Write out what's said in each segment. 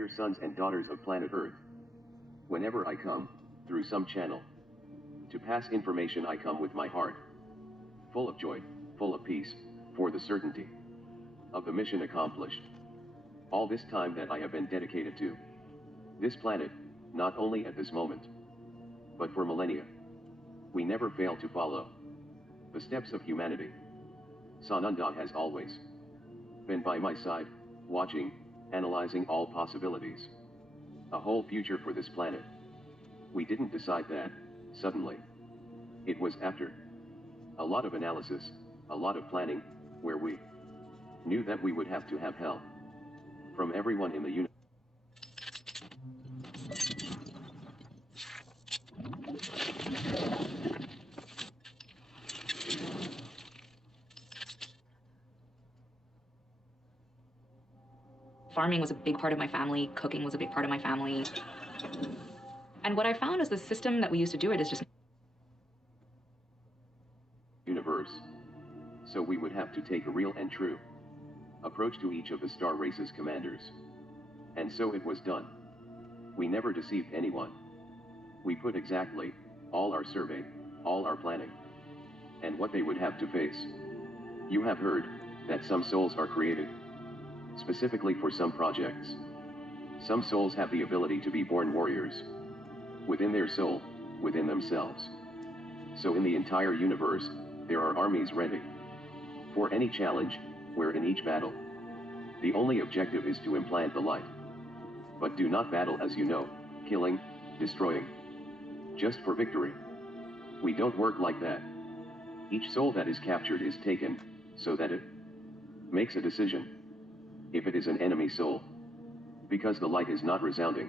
dear sons and daughters of planet Earth. Whenever I come, through some channel, to pass information, I come with my heart, full of joy, full of peace, for the certainty of the mission accomplished. All this time that I have been dedicated to this planet, not only at this moment, but for millennia, we never fail to follow the steps of humanity. Sananda has always been by my side, watching, analyzing all possibilities, a whole future for this planet. We didn't decide that suddenly. It was after a lot of analysis, a lot of planning, where we knew that we would have to have help from everyone in the universe. Farming was a big part of my family, cooking was a big part of my family. And what I found is the system that we used to do it is just universe. So we would have to take a real and true approach to each of the star race's commanders. And so it was done. We never deceived anyone. We put exactly all our survey, all our planning, and what they would have to face. You have heard that some souls are created specifically for some projects. Some souls have the ability to be born warriors within their soul, within themselves. So in the entire universe, there are armies ready for any challenge, where in each battle, the only objective is to implant the light. But do not battle, as you know, killing, destroying, just for victory. We don't work like that. Each soul that is captured is taken, so that it makes a decision. If it is an enemy soul, because the light is not resounding,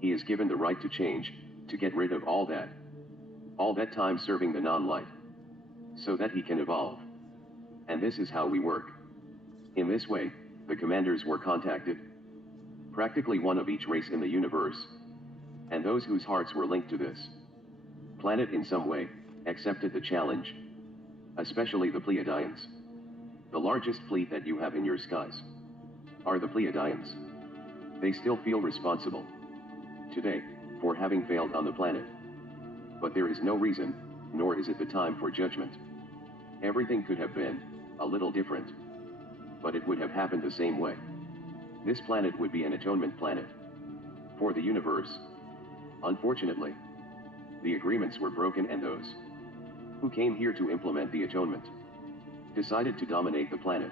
he is given the right to change, to get rid of all that time serving the non-light, so that he can evolve. And this is how we work. In this way, the commanders were contacted, practically one of each race in the universe, and those whose hearts were linked to this planet in some way, accepted the challenge, especially the Pleiadians. The largest fleet that you have in your skies are the Pleiadians. They still feel responsible today for having failed on the planet. But there is no reason, nor is it the time for judgment. Everything could have been a little different, but it would have happened the same way. This planet would be an atonement planet for the universe. Unfortunately, the agreements were broken, and those who came here to implement the atonement decided to dominate the planet.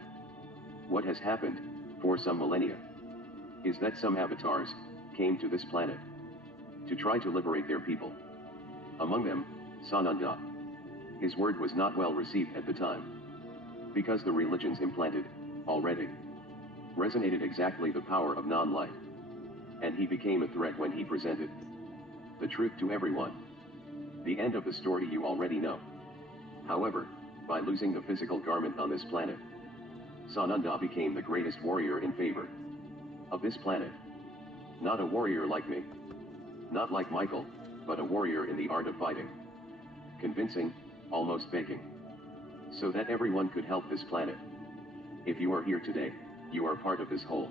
What has happened for some millennia is that some avatars came to this planet to try to liberate their people. Among them, Sananda. His word was not well received at the time, because the religions implanted already resonated exactly the power of non-light, and he became a threat when he presented the truth to everyone. The end of the story you already know. However, by losing the physical garment on this planet, Sananda became the greatest warrior in favor of this planet. Not a warrior like me, not like Michael, but a warrior in the art of fighting, convincing, almost begging, so that everyone could help this planet. If you are here today, you are part of this whole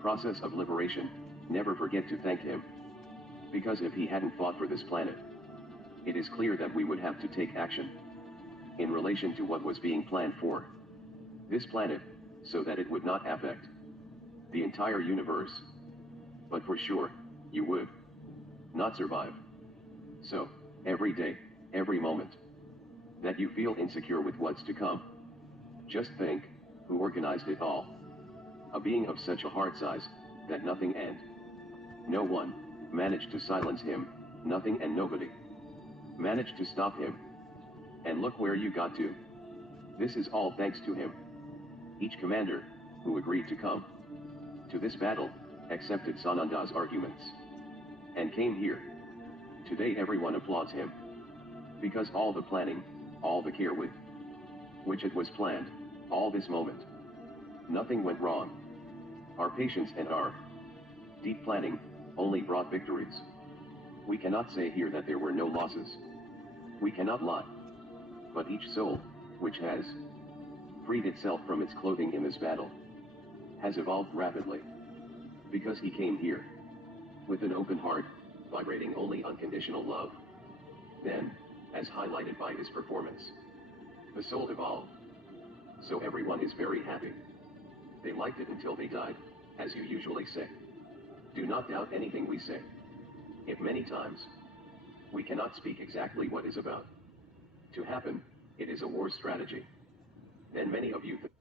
process of liberation. Never forget to thank him, because if he hadn't fought for this planet, it is clear that we would have to take action in relation to what was being planned for this planet, so that it would not affect the entire universe. But for sure, you would not survive. So, every day, every moment, that you feel insecure with what's to come, just think, who organized it all? A being of such a heart size, that nothing and no one managed to silence him, nothing and nobody managed to stop him. And look where you got to. This is all thanks to him. Each commander who agreed to come to this battle accepted Sananda's arguments and came here. Today everyone applauds him, because all the planning, all the care with which it was planned, all this moment, nothing went wrong. Our patience and our deep planning only brought victories. We cannot say here that there were no losses. We cannot lie. But each soul, which has freed itself from its clothing in this battle, has evolved rapidly, Because he came here. With an open heart, vibrating only unconditional love. Then, as highlighted by his performance, the soul evolved. So everyone is very happy. They liked it until they died, as you usually say. Do not doubt anything we say. If many times, we cannot speak exactly what is about to happen, it is a war strategy. Then many of you think.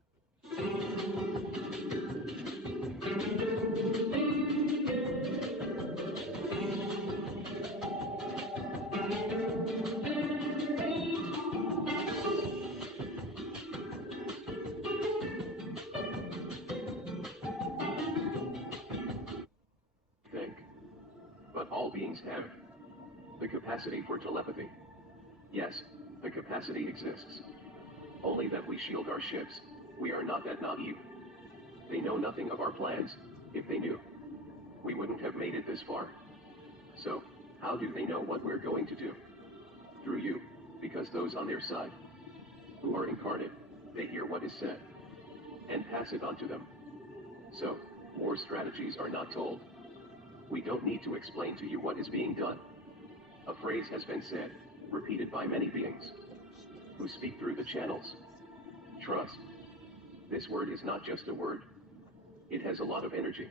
But all beings have the capacity for telepathy. Yes, the capacity exists. Only that we shield our ships. We are not that naive. They know nothing of our plans. If they knew, we wouldn't have made it this far. So, how do they know what we're going to do? Through you, because those on their side, who are incarnate, they hear what is said, and pass it on to them. So, war strategies are not told. We don't need to explain to you what is being done. A phrase has been said, repeated by many beings, who speak through the channels. Trust. This word is not just a word. It has a lot of energy.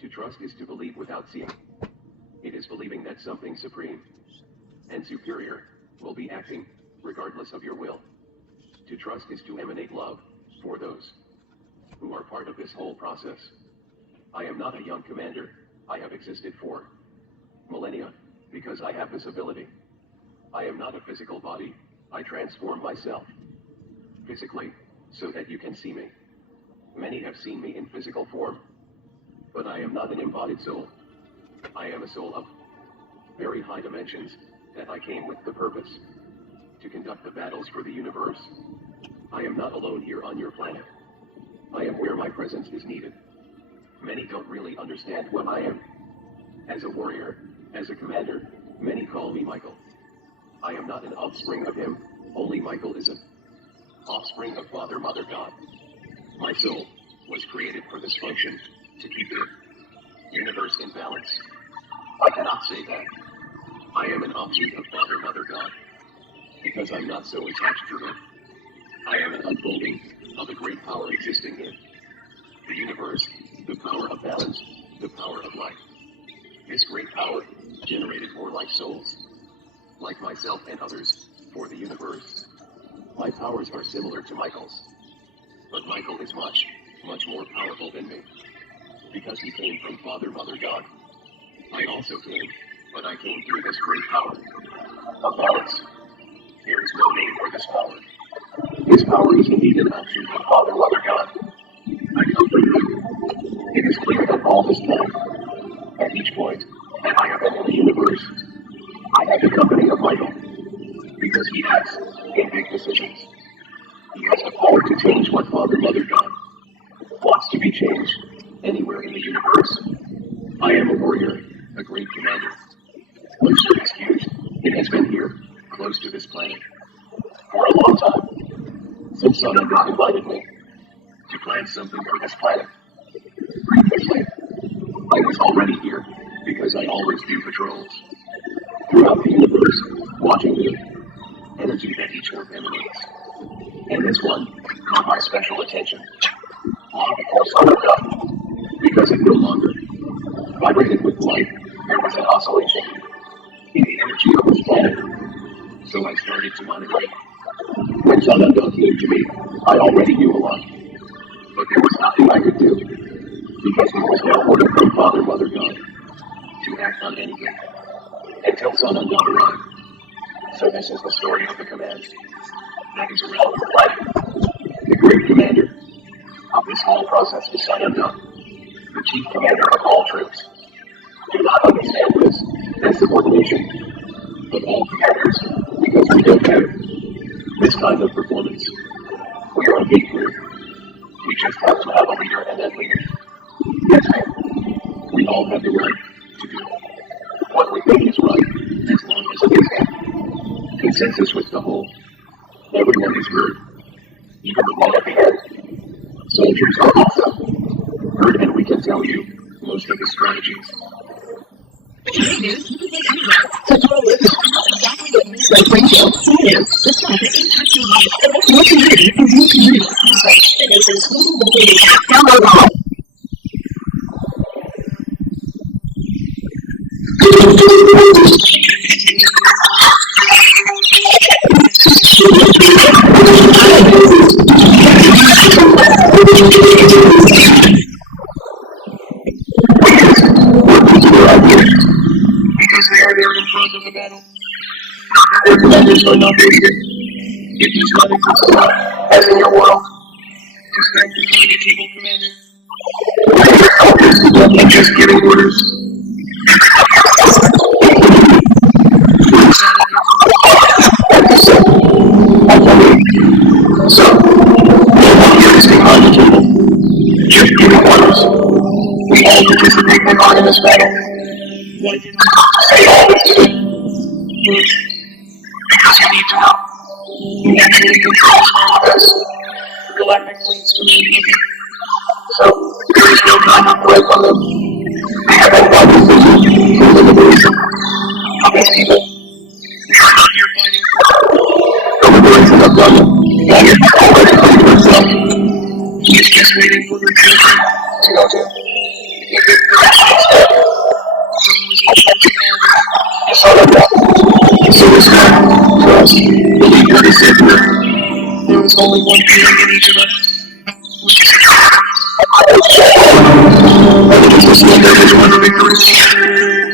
To trust is to believe without seeing. It is believing that something supreme and superior will be acting, regardless of your will. To trust is to emanate love for those who are part of this whole process. I am not a young commander. I have existed for millennia, because I have this ability. I am not a physical body. I transform myself physically, so that you can see me. Many have seen me in physical form, but I am not an embodied soul. I am a soul of very high dimensions, that I came with the purpose to conduct the battles for the universe. I am not alone here on your planet. I am where my presence is needed. Many don't really understand what I am. As a warrior, as a commander, many call me Michael. I am not an offspring of him, only Michael is an offspring of Father, Mother, God. My soul was created for this function, to keep the universe in balance. I cannot say that I am an offshoot of Father, Mother, God, because I'm not so attached to him. I am an unfolding of a great power existing in the universe, the power of balance, the power of life. This great power generated more life souls, like myself and others, for the universe. My powers are similar to Michael's, but Michael is much, much more powerful than me, because he came from Father, Mother, God. I also came, but I came through this great power of balance. There is no name for this power. This power is indeed an offshoot of Father, Mother, God. I come from you. It is clear that all this time, at each point that I have been in the universe, I have the company of Michael, because he acts in big decisions. He has the power to change what Father, Mother, God wants to be changed anywhere in the universe. I am a warrior, a great commander. My ship is huge. It has been here, close to this planet, for a long time, since Son and God invited me to plan something for this planet. Previously, I was already here, because I always do patrols throughout the universe, watching the energy that each orb emanates. And this one caught my special attention long before Son of God, because it no longer vibrated with light. There was an oscillation in the energy of this planet, so I started to monitor it. When Son of God came to me, I already knew a lot, but there was nothing I could do, because there was no order from Father, Mother, God to act on anything until Son of God arrived. So this is the story of the command that is around the planet. The great commander of this whole process is Son of God, the chief commander of all troops. Do not understand this as subordination of all commanders, because we don't have this kind of performance. We are a big group. We just have to have a leader and then leaders. Yes, ma'am. We all have the right to do what we think is right, as long as it is in consensus with the whole. Everyone is heard, even the one at the end. Soldiers are also heard, and we can tell you most of the strategies. Because they are there in front of the battle. Their commanders are not wasted. It does not exist as in your world. Expect to find a evil commander. I'm just giving orders. So, no one here is behind the table. Just giving orders. We all participate in on in this battle. Why didn't you say all this to me? Because you need to know. You actually control all of us. The galactic fleets command. So, there is no time to play on them. They have no problem for the liberation of these people. We are not here fighting the liberation of them. Now you're already fighting for yourself. He is just waiting for the children to go to. If it instead, so it's not for us. Believe what is said here. There is only one feeling in each of us. Which is I think it's listening that is one victory.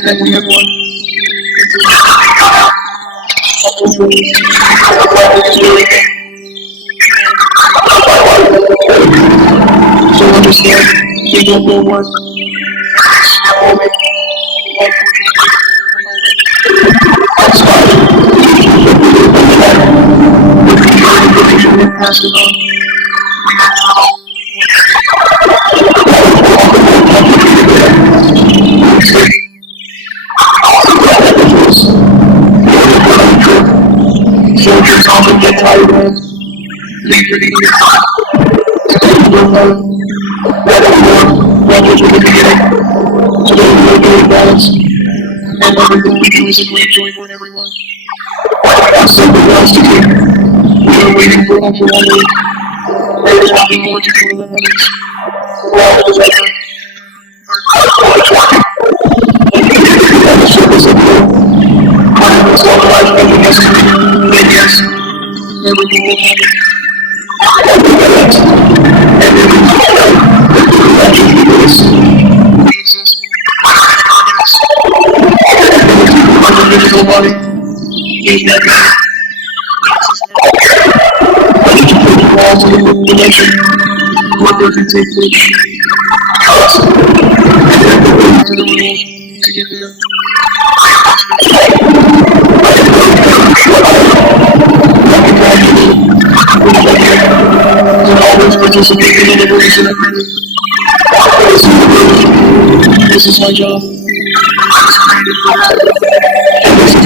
And we have won. So understand, we don't know what. That's fine. We're trying to make sure we're passing on. Soldiers often get tired of leave for the year. That is from the beginning. Today we are doing balance. And everything we do is a great joy for everyone. I have something else to do. We are waiting for Uncle Henry. There is nothing more to do in the heavens. We're all together. At the surface of the earth. Quantum is all alive making history. And yes, everything will happen. And everything will happen. That is the case. We exist. Our physical body is that man. Why did you put the walls in the dimension? What does it take to us? And then the way to the world to get there. And always participating in the liberation of prison. This is my job. I was created for that. And this is